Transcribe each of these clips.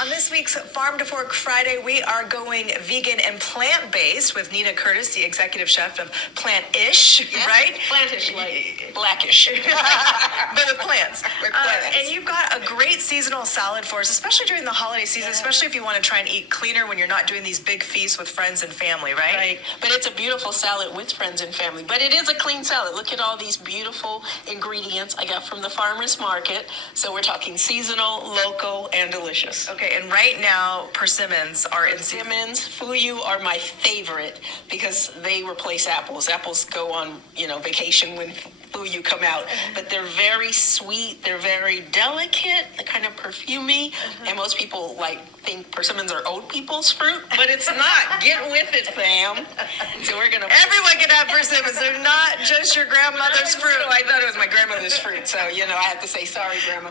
On this week's Farm to Fork Friday, we are going vegan and plant-based with Nina Curtis, the executive chef of Plant-ish, right? Plantish, like blackish. But with plants. And you've got a great seasonal salad for us, especially during the holiday season, especially if you want to try and eat cleaner when you're not doing these big feasts with friends and family, right? Right. But it's a beautiful salad with friends and family. But it is a clean salad. Look at all these beautiful ingredients I got from the farmer's market. So we're talking seasonal, local, and delicious. Okay, and right now, persimmons are in season. Persimmons, Fuyu are my favorite because they replace apples. Apples go on, vacation when Fuyu come out. But they're very sweet. They're very delicate. They're kind of perfumey. And most people think persimmons are old people's fruit, but it's not. Get with it, fam. So we're gonna. Everyone can have persimmons. They're not just your grandmother's fruit. I thought it was my grandmother's fruit, so I have to say sorry, Grandma.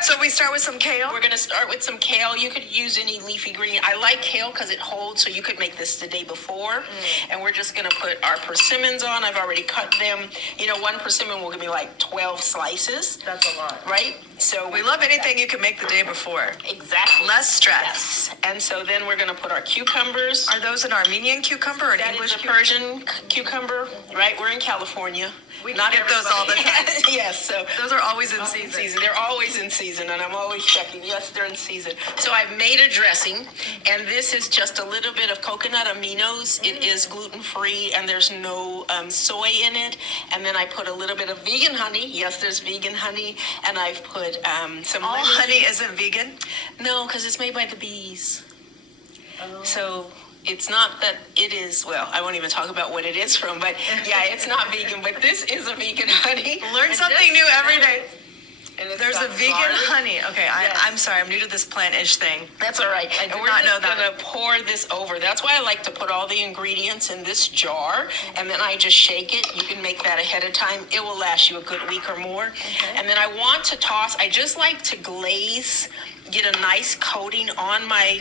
So we start with some kale. We're gonna start with some kale. You could use any leafy green. I like kale because it holds, so you could make this the day before. And we're just gonna put our persimmons on. I've already cut them. One persimmon will give me 12 slices. That's a lot, right? So we love anything you can make the day before. Exactly. Less stress. Yes. And so then we're gonna put our cucumbers. Are those an Armenian cucumber or an English Persian cucumber? Right. We're in California. We not get those all the time. Yes, so those are always in season. They're always in season, and I'm always checking. Yes, they're in season. So I've made a dressing, and this is just a little bit of coconut aminos. It is gluten-free, and there's no soy in it. And then I put a little bit of vegan honey. Yes, there's vegan honey, and I've put some. All honey isn't vegan? No, because it's made by the bees. Oh. So. It's not that it is, I won't even talk about what it is from, but yeah, it's not vegan, but this is a vegan honey. Learn something new every day. And there's a vegan honey. Okay, yes. I'm sorry, I'm new to this plant-ish thing. That's all right. I did not know that. We're going to pour this over. That's why I like to put all the ingredients in this jar, and then I just shake it. You can make that ahead of time. It will last you a good week or more. Okay. And then I want to I just like to glaze, get a nice coating on my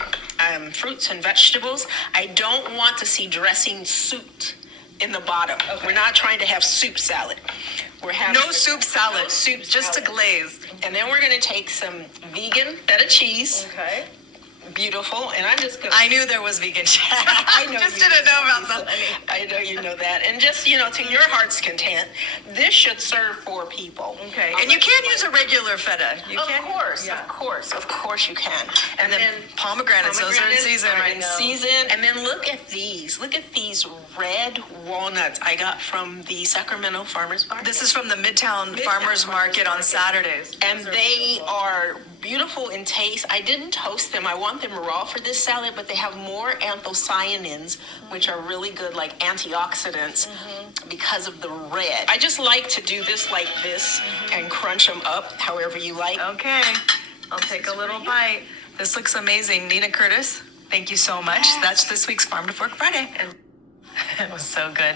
fruits and vegetables. I don't want to see dressing souped in the bottom. Okay. We're not trying to have soup salad. We're having no soup salad. No soup just salad. To glaze. And then we're going to take some vegan feta cheese. Okay. Beautiful. And I'm just going I knew there was vegan. I know just didn't know about that. I know you know that. And just, to your heart's content, this should serve 4 people. Okay. And you can use a regular feta. You of can? Course. Yeah. Of course you can. And then pomegranates. Those are in season right now. Season. And then look at these. Look at these red walnuts I got from the Sacramento Farmers Market. This is from the Midtown Farmers Market on Saturdays. And they are beautiful in taste. I didn't toast them. I want them raw for this salad, but they have more anthocyanins, which are really good, like antioxidants, because of the red. I just like to do this like this and crunch them up however you like. Okay, I'll take a little bite. This looks amazing. Nina Curtis, thank you so much. That's this week's Farm to Fork Friday. It was so good.